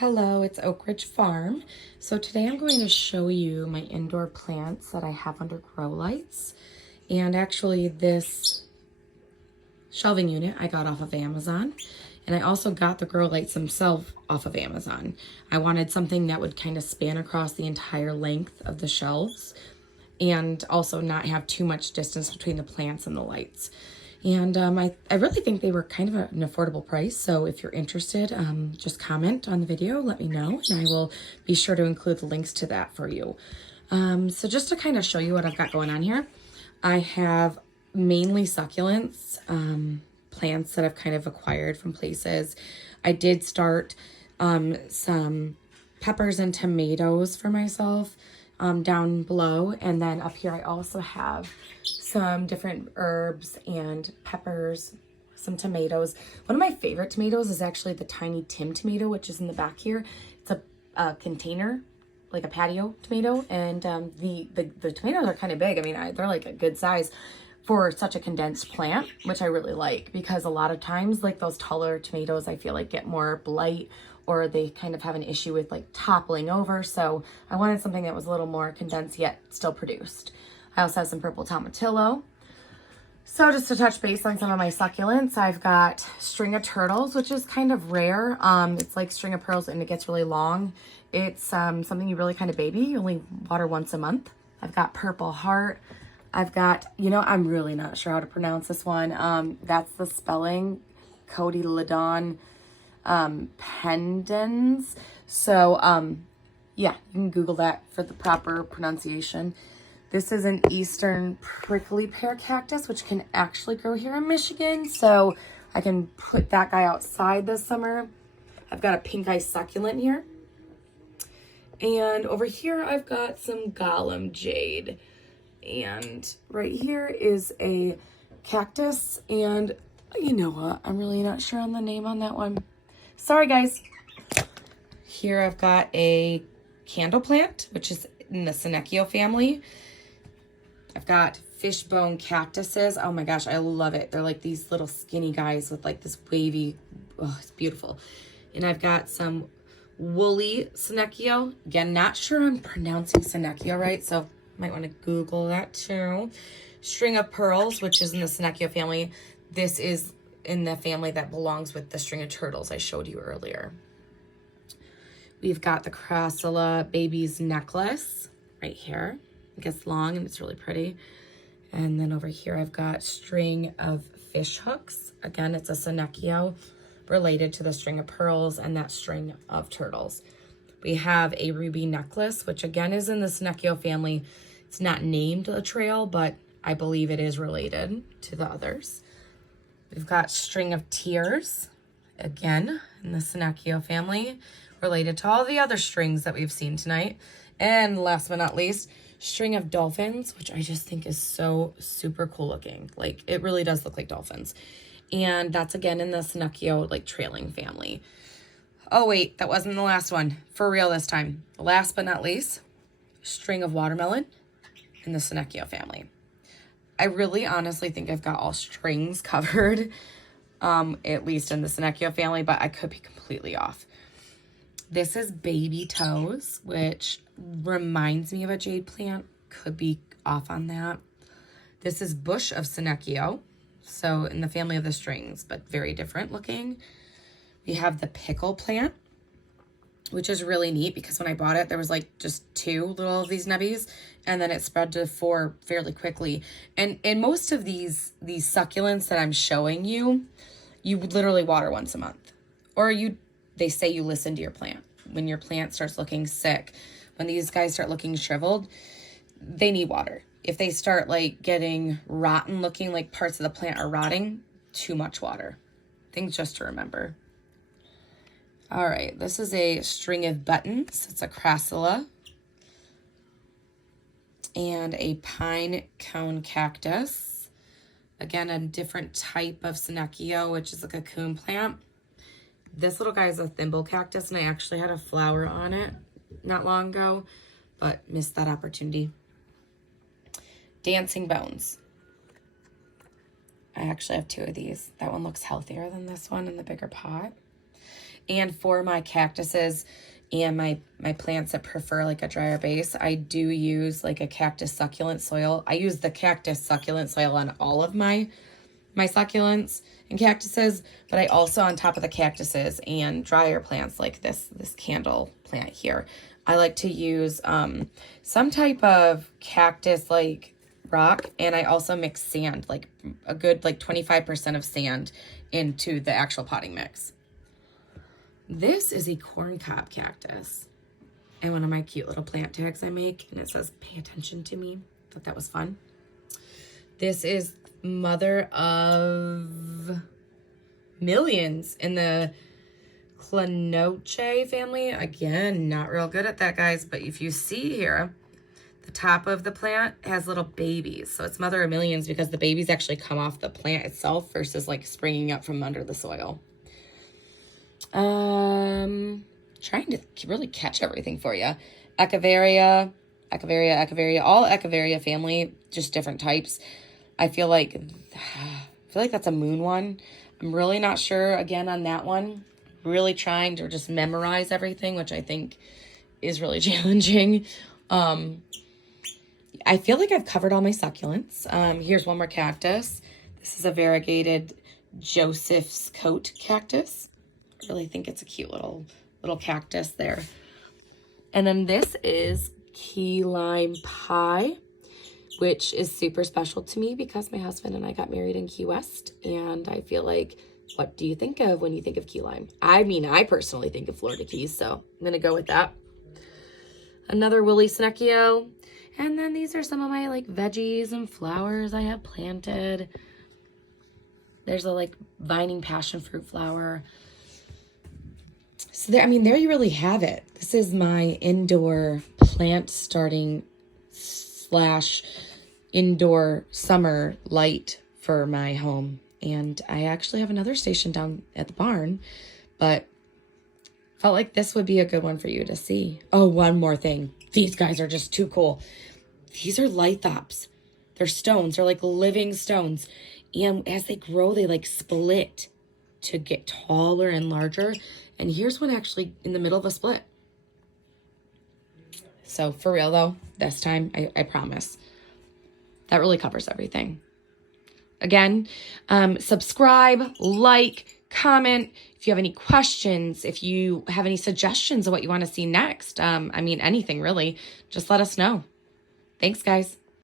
Hello, it's Oak Ridge Farm. So today I'm going to show you my indoor plants that I have under grow lights. And actually this shelving unit I got off of Amazon. And I also got the grow lights themselves off of Amazon. I wanted something that would kind of span across the entire length of the shelves and also not have too much distance between the plants and the lights. And I really think they were kind of an affordable price. So if you're interested, just comment on the video, let me know, and I will be sure to include the links to that for you. So just to kind of show you what I've got going on here, I have mainly succulents, plants that I've kind of acquired from places. I did start some peppers and tomatoes for myself down below, and then up here I also have some different herbs and peppers, some tomatoes. One of my favorite tomatoes is actually the tiny Tim tomato, which is in the back here. It's a container, like a patio tomato, and the tomatoes are kind of big. I mean, they're like a good size for such a condensed plant, which I really like, because a lot of times like those taller tomatoes I feel like get more blight, or they kind of have an issue with like toppling over. So I wanted something that was a little more condensed yet still produced. I also have some purple tomatillo. So just to touch base on some of my succulents, I've got string of turtles, which is kind of rare. It's like string of pearls and it gets really long. It's something you really kind of baby. You only water once a month. I've got purple heart. I've got, I'm really not sure how to pronounce this one. That's the spelling, Cotyledon pendens. So yeah, you can Google that for the proper pronunciation. This is an eastern prickly pear cactus, which can actually grow here in Michigan. So I can put that guy outside this summer. I've got a pink eye succulent here. And over here, I've got some Golem jade. And right here is a cactus. And you know what? I'm really not sure on the name on that one. Sorry, guys. Here I've got a candle plant, which is in the Senecio family. I've got fishbone cactuses. Oh my gosh, I love it. They're like these little skinny guys with like this wavy, oh, it's beautiful. And I've got some woolly Senecio. Again, not sure I'm pronouncing Senecio right, so might want to Google that too. String of pearls, which is in the Senecio family. This is in the family that belongs with the string of turtles I showed you earlier. We've got the Crassula baby's necklace right here. It gets long and it's really pretty. And then over here I've got string of fish hooks. Again, it's a Senecio related to the string of pearls and that string of turtles. We have a ruby necklace, which again is in the Senecio family. It's not named a trail, but I believe it is related to the others. We've got string of tears, again in the Senecio family, related to all the other strings that we've seen tonight. And last but not least, string of dolphins, which I just think is so super cool looking. Like, it really does look like dolphins. And that's again in the Senecio like trailing family. Oh wait, that wasn't the last one. For real this time. Last but not least, string of watermelon in the Senecio family. I really honestly think I've got all strings covered, at least in the Senecio family, but I could be completely off. This is baby toes, which reminds me of a jade plant. Could be off on that. This is bush of Senecio, so in the family of the strings, but very different looking. We have the pickle plant, which is really neat because when I bought it, there was like just 2 little of these nubbies, and then it spread to 4 fairly quickly. And in most of these succulents that I'm showing you, you literally water once a month, or they say you listen to your plant. When your plant starts looking sick, when these guys start looking shriveled, they need water. If they start like getting rotten looking, like parts of the plant are rotting, too much water. Things just to remember. All right, this is a string of buttons. It's a Crassula. And a pine cone cactus. Again, a different type of Senecio, which is a cocoon plant. This little guy is a thimble cactus, and I actually had a flower on it not long ago, but missed that opportunity. Dancing bones. I actually have 2 of these. That one looks healthier than this one in the bigger pot. And for my cactuses and my plants that prefer like a drier base, I do use like a cactus succulent soil. I use the cactus succulent soil on all of my succulents and cactuses, but I also, on top of the cactuses and drier plants like this candle plant here, I like to use some type of cactus like rock, and I also mix sand, like a good like 25% of sand into the actual potting mix. This is a corn cob cactus, and one of my cute little plant tags I make, and it says pay attention to me. Thought that was fun. This is mother of millions in the Clenoche family. Again, not real good at that, guys, but if you see here, the top of the plant has little babies. So it's mother of millions because the babies actually come off the plant itself versus like springing up from under the soil. Trying to really catch everything for you. Echeveria, all Echeveria family, just different types. I feel like that's a moon one. I'm really not sure again on that one. Really trying to just memorize everything, which I think is really challenging. I feel like I've covered all my succulents. Here's one more cactus. This is a variegated Joseph's Coat cactus. I really think it's a cute little cactus there. And then this is key lime pie, which is super special to me because my husband and I got married in Key West, and I feel like, what do you think of when you think of key lime? I mean, I personally think of Florida Keys, so I'm gonna go with that. Another Willie Snecchio. And then these are some of my like veggies and flowers I have planted. There's a like vining passion fruit flower. So there you really have it. This is my indoor plant starting / indoor summer light for my home. And I actually have another station down at the barn, but felt like this would be a good one for you to see. Oh, one more thing. These guys are just too cool. These are lithops. They're stones. They're like living stones. And as they grow, they like split to get taller and larger. And here's one actually in the middle of a split. So for real though, this time, I promise. That really covers everything. Again, subscribe, like, comment. If you have any questions, if you have any suggestions of what you want to see next, anything really, just let us know. Thanks, guys.